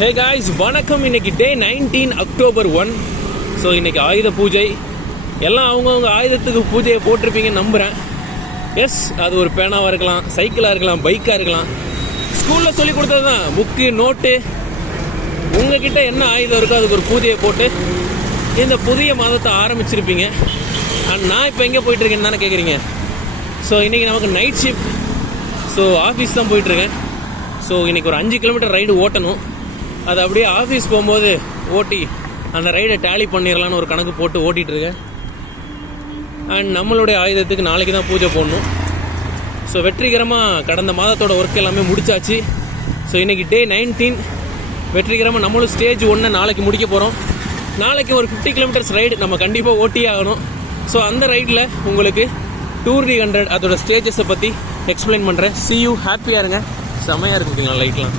Hey guys, வணக்கம். இன்னைக்கு டே 19 October 1. So இன்னைக்கு ஆயுத பூஜை. எல்லாம் அவங்கவுங்க ஆயுதத்துக்கு பூஜையை போட்டிருப்பீங்கன்னு நம்புகிறேன். எஸ், அது ஒரு பேனாவாக இருக்கலாம், சைக்கிளாக இருக்கலாம், பைக்காக இருக்கலாம். ஸ்கூலில் சொல்லி கொடுத்தது தான், புக்கு, நோட்டு. உங்ககிட்ட என்ன ஆயுதம் இருக்கோ அதுக்கு ஒரு பூஜையை போட்டு இந்த புதிய மாதத்தை ஆரம்பிச்சிருப்பீங்க. அண்ட் நான் இப்போ எங்கே போயிட்டுருக்கேன்னு தானே கேட்குறீங்க. ஸோ இன்றைக்கி நமக்கு நைட் ஷிஃப்ட். ஸோ ஆஃபீஸ் தான் போயிட்டுருக்கேன். ஸோ இன்றைக்கி ஒரு 5 கிலோமீட்டர் ரைடு ஓட்டணும். அது அப்படியே ஆஃபீஸ் போகும்போது ஓட்டி அந்த ரைடை டேலி பண்ணிடலான்னு ஒரு கணக்கு போட்டு ஓட்டிகிட்ருக்கேன். அண்ட் நம்மளுடைய ஆயுதத்துக்கு நாளைக்கு தான் பூஜை போடணும். ஸோ வெற்றிகரமாக கடந்த மாதத்தோட ஒர்க் எல்லாமே முடிச்சாச்சு. ஸோ இன்றைக்கி டே 19 வெற்றிகரமாக நம்மளும் ஸ்டேஜ் 1 நாளைக்கு முடிக்க போகிறோம். நாளைக்கு ஒரு 50 கிலோமீட்டர்ஸ் ரைடு நம்ம கண்டிப்பாக ஓட்டியே ஆகணும். ஸோ அந்த ரைடில் உங்களுக்கு டூர் டி 100 அதோட ஸ்டேஜஸை பற்றி எக்ஸ்பிளைன் பண்ணுறேன். See you, ஹாப்பியாக இருங்க. செமையாக இருக்குங்களா லைட்லாம்.